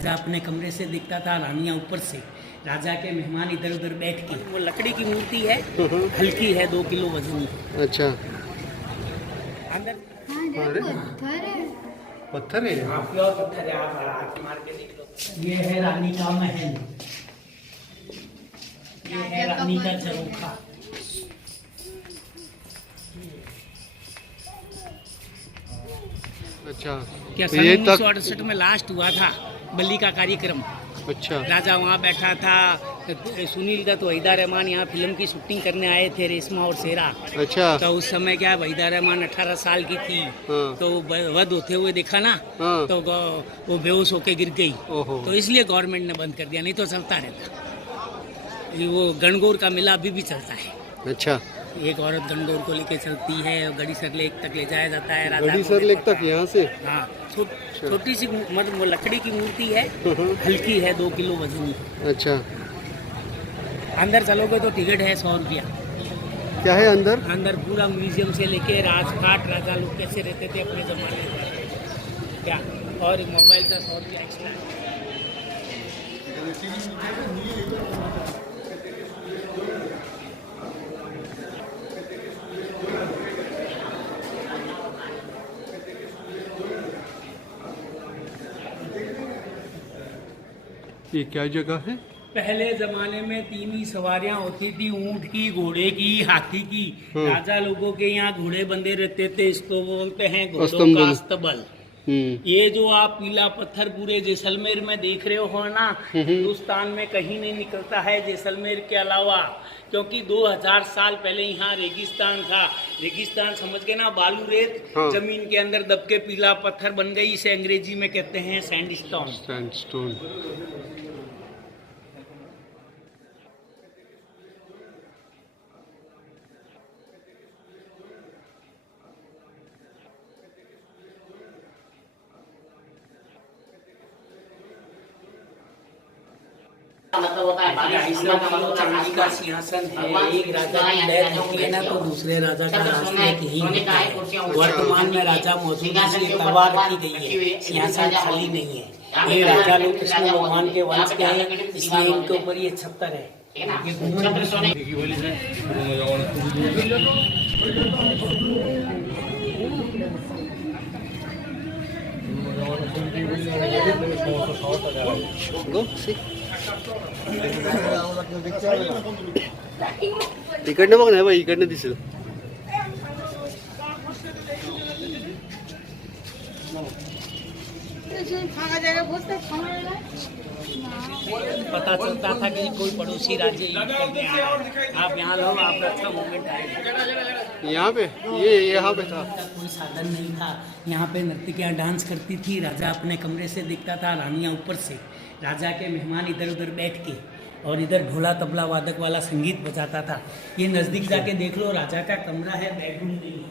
राजा अपने कमरे से दिखता था, रानियां ऊपर से। राजा के मेहमान इधर उधर बैठ के। वो लकड़ी की मूर्ति है, हल्की है, 2 किलो वजन है। अच्छा, अंदर पत्थर है। हाँ, प्योर पत्थर है। आप हाथ मार के देख लो। ये है रानी का महल, ये है रानी का झरोखा। अच्छा, क्या तो सन ये 1968 में लास्ट हुआ था बल्ली का कार्यक्रम। अच्छा, राजा वहाँ बैठा था। सुनील दत्त, वहीदा रहमान यहाँ फिल्म की शूटिंग करने आए थे, रेशमा और शेरा। अच्छा। तो उस समय क्या है, वहीदा रहमान 18 साल की थी। हाँ। तो वध होते हुए देखा ना। हाँ। तो वो बेहोश होके गिर गई। ओहो। तो इसलिए गवर्नमेंट ने बंद कर दिया, नहीं तो चलता रहता। ये वो गणगौर का मेला अभी भी चलता है। अच्छा, एक औरत गणगौर को लेके चलती है और गढ़ीसर लेक तक ले जाया जाता है। राजा गढ़ीसर लेक तक यहाँ से? हाँ, छोटी सी मतलब लकड़ी की मूर्ति है, हल्की है, 2 किलो वजन है। अच्छा, अंदर चलोगे तो टिकट है 100 रुपया। क्या है अंदर? अंदर पूरा म्यूजियम से लेके राजघाट, राजा लोग कैसे रहते थे अपने जमाने में, क्या, और मोबाइल का 100 रुपया एक्स्ट्रा। ये क्या जगह है? पहले जमाने में 3 ही सवारियां होती थी, ऊंट की, घोड़े की, हाथी की। राजा लोगों के यहाँ घोड़े बंधे रहते थे, इसको बोलते हैं घोड़ों का अस्तबल। ये जो आप पीला पत्थर पूरे जैसलमेर में देख रहे हो ना, हिंदुस्तान में कहीं नहीं निकलता है जैसलमेर के अलावा, क्योंकि 2000 साल पहले यहाँ रेगिस्तान था। रेगिस्तान समझ के ना, बालू रेत। हाँ। जमीन के अंदर दब के पीला पत्थर बन गई, इसे अंग्रेजी में कहते हैं सैंडस्टोन। सैंडस्टोन। मतलब होता है चांदी का सिंहासन है। एक राजा की लैब होती है ना, तो दूसरे राजा का राजनीतिक ही होता है। वर्तमान में राजा मौजूद है, इसलिए तलवार रखी गई है, सिंहासन खाली नहीं है। ये राजा लोग कृष्ण भगवान के वंश के हैं, इसलिए इनके ऊपर ये छप्पर है। इकडनं बघ ना बाई, इकडनं दिसेल. पता चलता था कि कोई पड़ोसी राज्य युद्ध करने आया है। आप यहाँ लो, आपका अच्छा मोमेंट आएगा। यहाँ पे ये यहाँ पे था, कोई साधन नहीं था। यहाँ पे नर्तकियाँ डांस करती थी, राजा अपने कमरे से दिखता था, रानियाँ ऊपर से। राजा के मेहमान इधर उधर बैठ के, और इधर ढोला तबला वादक वाला संगीत बजाता था। ये नजदीक जाके देख लो, राजा का कमरा है, बेडरूम नहीं है।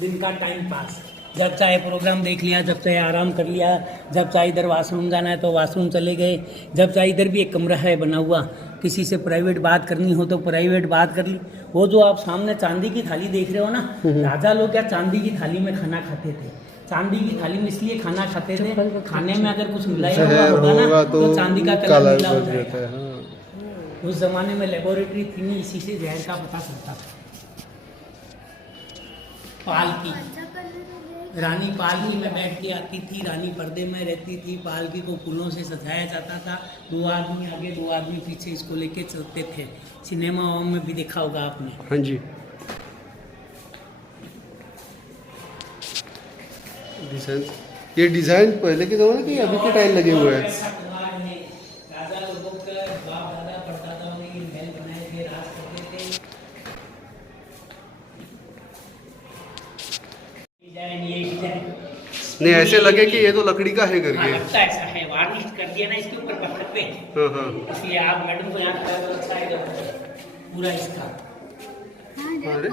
दिन का टाइम पास, जब चाहे प्रोग्राम देख लिया, जब चाहे आराम कर लिया, जब चाहे इधर वॉशरूम जाना है तो वॉशरूम चले गए, जब चाहे इधर भी एक कमरा है बना हुआ, किसी से प्राइवेट बात करनी हो तो प्राइवेट बात कर ली। वो जो आप सामने चांदी की थाली देख रहे हो ना, राजा लोग क्या चांदी की थाली में खाना खाते थे। चांदी की थाली में इसलिए खाना खाते थे, खाने में अगर कुछ मिलाया हुआ होगा ना तो चांदी का कलर नीला हो जाएगा। उस जमाने में लेबोरेटरी थी नहीं, इसी से जहर का पता चलता था। पालकी, रानी पालकी में बैठ के आती थी, रानी पर्दे में रहती थी, पालकी को फूलों से सजाया जाता था, 2 आदमी आगे 2 आदमी पीछे इसको लेके चलते थे। सिनेमा में भी देखा होगा आपने। हाँ जी। डिजाइन, ये डिजाइन पहले के जमाने की अभी के टाइम लगे हुए हैं? राजा लोगों का बाप दादा परदादा ने ये महल बनाए थे, राज करते थे। डिजाइन, ये डिजाइन नहीं, ऐसे लगे कि ये तो लकड़ी का है करके। लगता ऐसा है, वार्निश कर दिया ना इसके ऊपर पत्थर पे। हाँ। इसलिए आप मैडम को यहाँ खड़ा कर अच्छा है पूरा इसका। अरे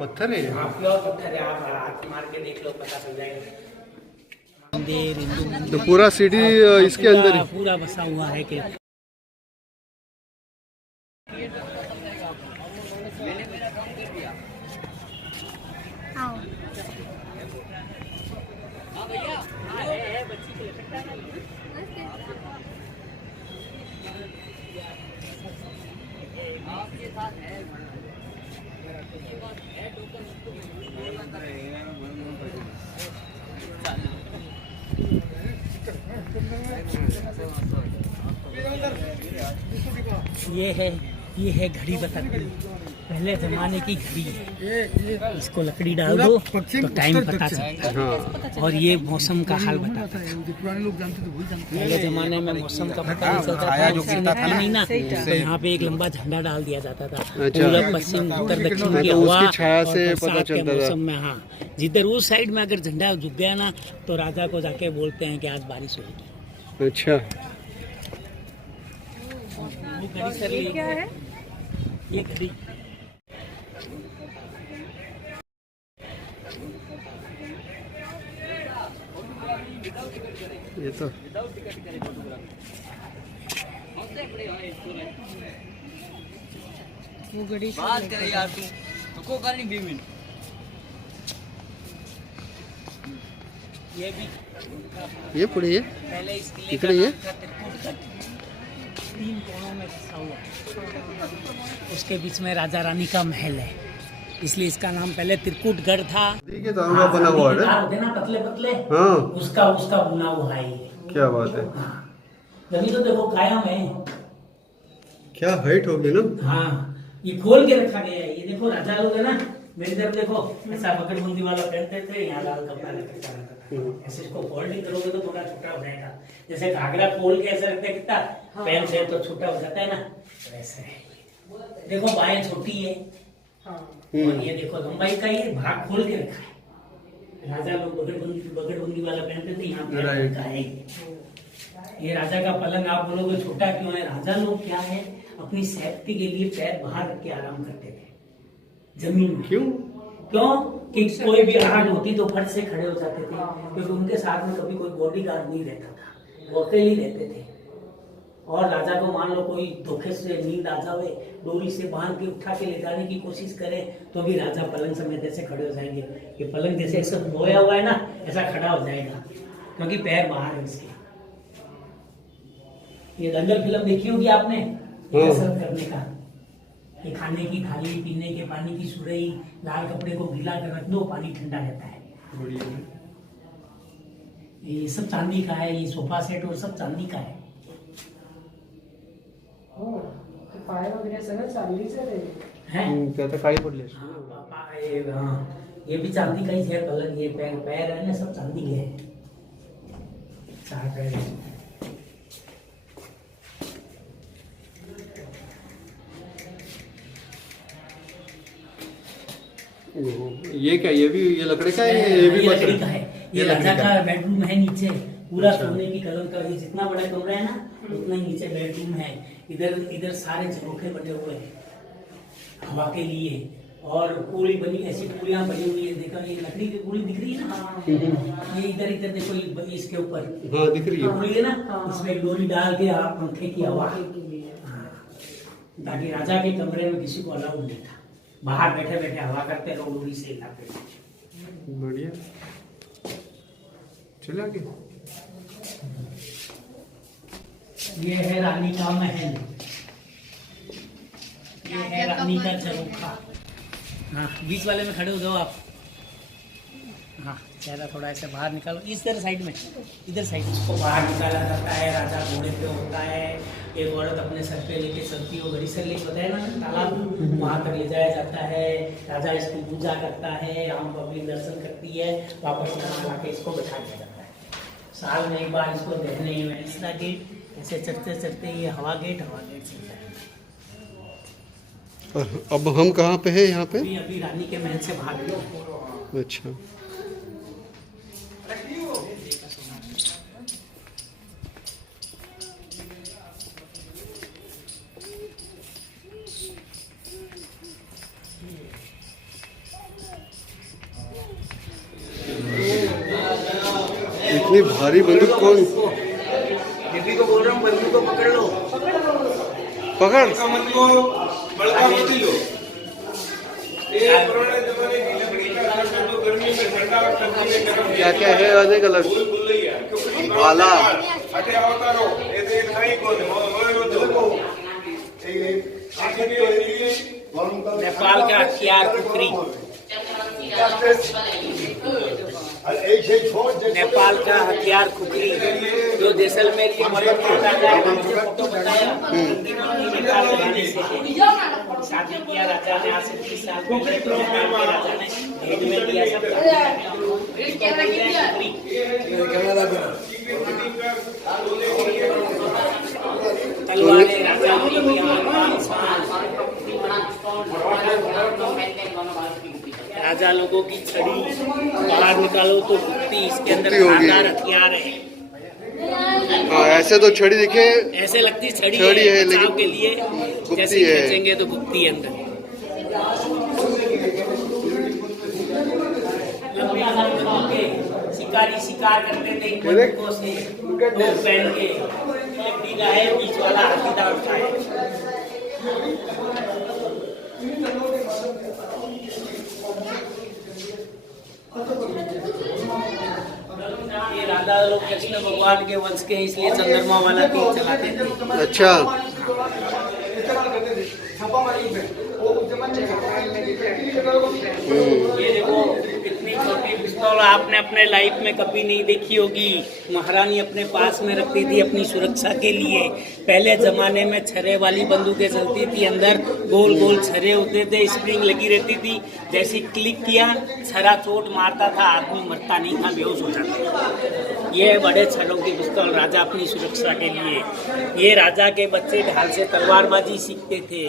पत्थर है, हाँ, प्योर पत्थर है। आप हाथ मार के देख लो, पता चल जाएगा। मंदिर, हिंदू मंदिर, तो पूरा सिटी इसके अंदर ही पूरा बसा हुआ है कि आओ। ये है घड़ी बताती पहले जमाने की घड़ी है। इसको लकड़ी डाल दो तो टाइम पता चलता है और ये मौसम का हाल बताता है। पुराने लोग जानते थे, वही जानते पहले जमाने में मौसम का पता नहीं चलता था, जो गिरता था नहीं ना, तो यहाँ पे एक लंबा झंडा डाल दिया जाता था। पूरब पश्चिम उत्तर दक्षिण की हवा उसकी छाया से और पता बरसात के चलता था। मौसम में, हाँ, जिधर उस साइड में अगर झंडा झुक गया ना तो राजा को जाके बोलते हैं कि आज बारिश होगी। अच्छा, वो घड़ी सर ये क्या है? ये घड़ी ये तो वो घड़ी बात करे यार तू को करनी 2 मिनट। ये भी ये पूरी है, पहले इस किले का इकड़े ये? नाम था त्रिकुटगढ़। 3 कोनों में फंसा हुआ, उसके बीच में राजा रानी का महल है, इसलिए इसका नाम पहले त्रिकुटगढ़ था। ठीक है, तारों का बना हुआ है। तार होते हैं ना पतले पतले, हाँ, उसका बुना हुआ है ये। क्या बात है, हाँ, जमीन तो देखो कायम है। क्या हाइट होगी ना। हाँ, ये खोल के रखा गया है। ये देखो राजा लोग है ना, मेरी तरफ देखो, ऐसा बकरबंदी वाला पहनते थे, यहाँ लाल कपड़ा लटकता रहता था। ऐसे इसको फोल्डिंग करोगे तो थोड़ा छोटा हो जाएगा, जैसे घाघरा खोल के ऐसे रखते हैं कितना पहन से तो छोटा हो जाता है ना, वैसे है। देखो बाएं छोटी है और ये देखो लंबाई का ये भाग खोल के रखा है। राजा लोग बकरबंदी वाला पहनते थे, यहाँ पे रखा है ये राजा का पलंग। आप बोलोगे छोटा क्यों है? राजा लोग क्या है, अपनी सेफ्टी के लिए पैर बाहर रख के आराम करते थे जमीन में। क्यों? क्यों कि कोई भी आहट होती तो फट से खड़े हो जाते थे, क्योंकि उनके साथ में कभी कोई बॉडीगार्ड नहीं रहता था, वो अकेले रहते थे। और राजा को मान लो कोई धोखे से नींद आ जावे, डोरी से बांध के उठा के ले जाने की कोशिश करे तो भी राजा पलंग समेत ऐसे खड़े हो जाएंगे। ये पलंग जैसे ऐसा बोया हुआ है ना, ऐसा खड़ा हो जाएगा, क्योंकि पैर बाहर है इसके। ये दंगल फिल्म देखी होगी आपने, कसरत करने का, ये खाने की थाली, पीने के पानी की सुरई, लाल कपड़े को गीला कर रख दो, पानी ठंडा रहता है। ये सब चांदी का है, ये सोफा सेट और सब चांदी का है। पाय वगैरे सगळं चांदीचं आहे। हैं? क्या था, काई पडले। हाँ, ये भी चांदी का ही है पलंग। ये पैर पैर है ना, सब चांदी के है, 4 पैर है। ये क्या, ये भी ये लकड़ी का है, ये भी लकड़ी का है। ये राजा लकड़ी का बेडरूम है नीचे, पूरा सोने की कलम का। ये जितना बड़ा कमरा है ना, उतना ही नीचे बेडरूम है। इधर सारे झरोखे बने हुए हैं हवा के लिए, और पूरी बनी, ऐसी पूरियां बनी हुई है। देखो ये लकड़ी की पूरी दिख रही है ना, ये इधर देखो, ये बनी इसके ऊपर, हाँ दिख रही है। पूरी है ना, इसमें डोरी डाल के आप पंखे की हवा, ताकि राजा के कमरे में किसी को अलाउड नहीं था, बाहर बैठे बैठे हवा करते रहो डोरी से लाके। बढ़िया, चला आगे। ये है रानी का महल, ये है रानी का झरोखा। हाँ, बीच वाले में खड़े हो जाओ आप। हाँ, चेहरा थोड़ा ऐसे बाहर निकालो, इधर साइड में, इधर साइड इसको बाहर निकाला जाता है। राजा घोड़े पे होता है, एक औरत अपने सर पे लेके चलती है, घड़ी सर लेके बताया ना तालाब, वहाँ तक ले जाया जाता है। राजा इसकी पूजा करता है, आम पब्लिक दर्शन करती है, वापस ला के इसको बैठा दिया जाता है। साल में एक बार इसको देखने में इसका गेट ऐसे चढ़ते चढ़ते, ये हवा गेट चलता है। और अब हम कहाँ पे हैं? यहाँ पे अभी रानी के महल से भाग गए। अच्छा, इतनी भारी बंदूक कौन? दीदी को बोल रहा हूँ, बंदूक को पकड़ लो, पकड़। बड़का मत लो, ये पुराने जमाने की लकड़ी क्या क्या है अलग अलग भाला नेपाल का हथियार कुकरी, नेपाल का हथियार कुकरी जो जैसलमेर के मदद करता है। फोटो बताया नेपाल के रानी से शादी किया राजा ने आज से 30 साल पहले, तो नेपाल के राजा ने भेज में दिया सब तलवारें राजा राजा लोगों की छड़ी बाहर निकालो तो गुप्ती, इसके अंदर धारदार हथियार है। हाँ, ऐसे तो छड़ी दिखे, ऐसे लगती छड़ी है लेकिन के लिए जैसे है। खींचेंगे तो गुप्ती है अंदर। लंबी बंदूकों के शिकारी शिकार करते थे इन बंदूकों से, टोप पहन के। एक डीला है बीच वाला हाथीदार उठाए। ये राधा लोग कृष्ण भगवान के वंश के, इसलिए चंद्रमा वाला तीर चलाते थे। अच्छा ये देखो इतनी छोटी पिस्तौल आपने अपने लाइफ में कभी नहीं देखी होगी। महारानी अपने पास में रखती थी अपनी सुरक्षा के लिए। पहले जमाने में छर्रे वाली बंदूकें चलती थी, अंदर गोल गोल छर्रे होते थे, स्प्रिंग लगी रहती थी। जैसे क्लिक किया छर्रा चोट मारता था, आदमी मरता नहीं था, बेहोश हो जाता था। ये बड़े छर्रों की पिस्तौल राजा अपनी सुरक्षा के लिए। ये राजा के बच्चे ढाल से तलवारबाजी सीखते थे।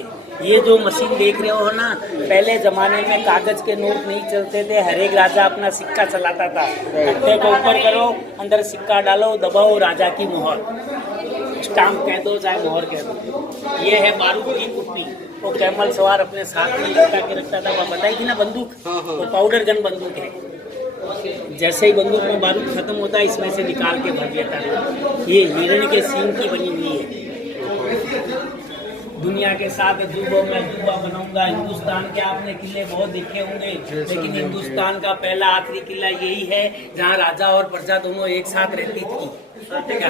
ये जो मशीन देख रहे हो ना, पहले जमाने में कागज के नोट नहीं चलते थे, हर एक राजा अपना सिक्का चलाता था। खट्टे को ऊपर करो, अंदर सिक्का डालो, दबाओ, राजा की मोहर, स्टाम्प कह दो चाहे मोहर कह दो। ये है बारूद की कुप्पी, वो कैमल सवार अपने साथ में लटका के रखता था। वह बताई थी ना बंदूक, वो पाउडर गन बंदूक है। जैसे ही बंदूक में बारूद खत्म होता है, इसमें से निकाल के भर देता था। ये हिरण के सींग की बनी हुई है। दुनिया के 7 अजूबों में अजूबा बनाऊंगा। हिंदुस्तान के आपने किले बहुत देखे होंगे, लेकिन हिंदुस्तान का पहला आखिरी किला यही है जहाँ राजा और प्रजा दोनों एक साथ रहती थी। ठीक है।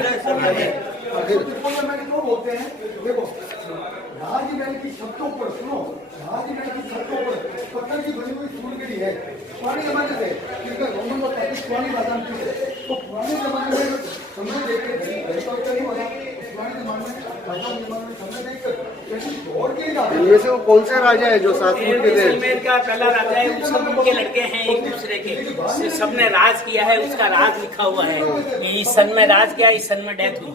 राजमहल की छतों पर सुनो, राजमहल की छतों पर पत्थर की बनी हुई सूरगढ़ी है। पुराने जमाने से इसका गवर्नमेंट और तारीख पुरानी बादाम की है। तो पुराने जमाने में समय देखकर घर का उत्तर नहीं बना, पुराने जमाने में बादाम जमाने में समय देखकर दौड़ के इनमें से वो कौन सा राजा है जो 7 फुट के थे? जैसलमेर का पहला राजा है, उस सब उनके लड़के हैं एक दूसरे के, सबने राज किया है, उसका राज लिखा हुआ है। ये इस सन में राज किया, इस सन में डेथ हुई।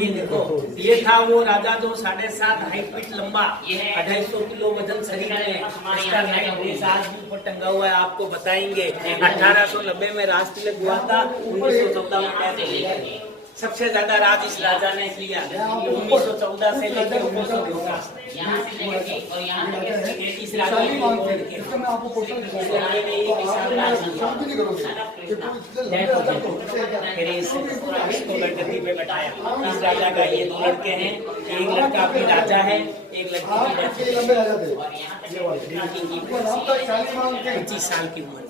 ये देखो, ये था वो राजा जो 7.5 हाइट फीट लंबा, 250 किलो वजन शरीर में, इसका नाइट ड्रेस आज भी ऊपर टंगा हुआ है, आपको बताएंगे। 1890 में राज तिलक हुआ था, 1914 में डेथ हो गई। सबसे ज्यादा राज इस राजा ने किया, 1914 से लेकर 1914। इस राजा इसको गद्दी पे बैठाया। इस राजा का ये 2 लड़के हैं, एक लड़का अभी राजा है, एक लड़की 25 साल की उम्र।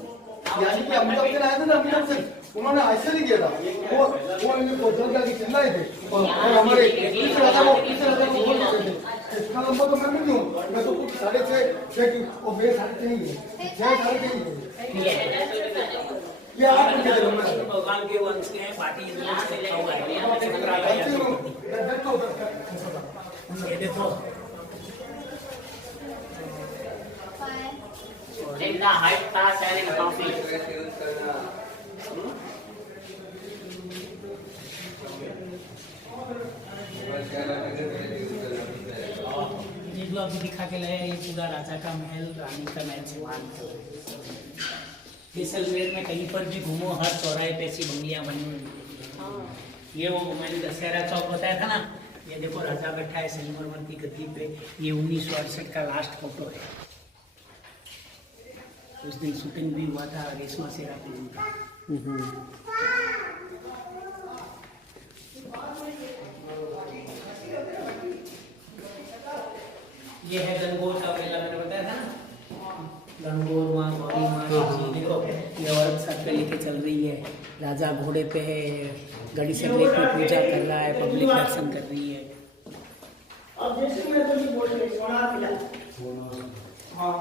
यानी कि अमिताभ बच्चन आए थे ना, अमिताभ बच्चन उन्होंने ऐसे नहीं किया था, वो इनको जाके चिल्लाए थे और हमारे इतना लंबा तो मैं नहीं हूँ, मैं तो कुछ 6.5 और मेरे 6.5 है, 6.5 ये आप भगवान के वंश के हैं, पार्टी से लिखा हुआ है। ये देखो देखना हाइट था सैनिक काफी। अभी दिखा के लाया, ये पूरा राजा का महल, रानी का महल से। जैसलमेर में कहीं पर भी घूमो, हर चौराहे पे ऐसी बंगलियां बनी हुई। ये वो मैंने दशहरा चौक बताया था ना, ये देखो राजा बैठा है संगमरमर की गद्दी पे। ये 1968 का लास्ट फोटो है। उस दिन शूटिंग भी हुआ था रेशमा सेरा फिल्म का। ये है गणगौर का मेला, मैंने बताया था ना, गणगौर माँ, गौरी माँ, जी देखो ये औरत सर पे लेके चल रही है, राजा घोड़े पे है, गड़ी से लेके पूजा कर रहा है, पब्लिक दर्शन कर रही है। अब जैसे मैं तो बोल रही सोना मिला। हाँ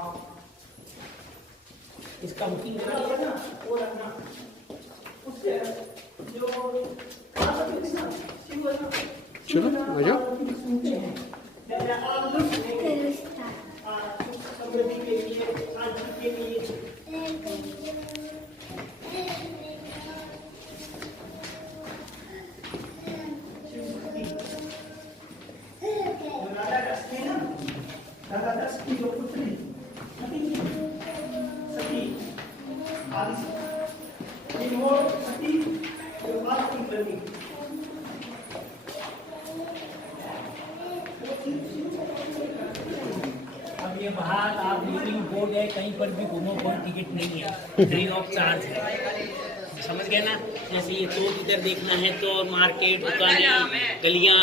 इसका बुकिंग करा लिया ना, वो रखना उसके जो खाना पीना ना वो ना चलो आ जाओ। समृद्धि के लिए, शांति के लिए। दादा दस की जो पुत्री सती आदि सती जो बात की करनी। अब ये बाहर आप लीविंग बोर्ड है, कहीं पर भी घूमो कोई टिकट नहीं है, फ्री ऑफ चार्ज है, समझ गए ना। जैसे ये तो इधर देखना है तो मार्केट, दुकानें, गलियां,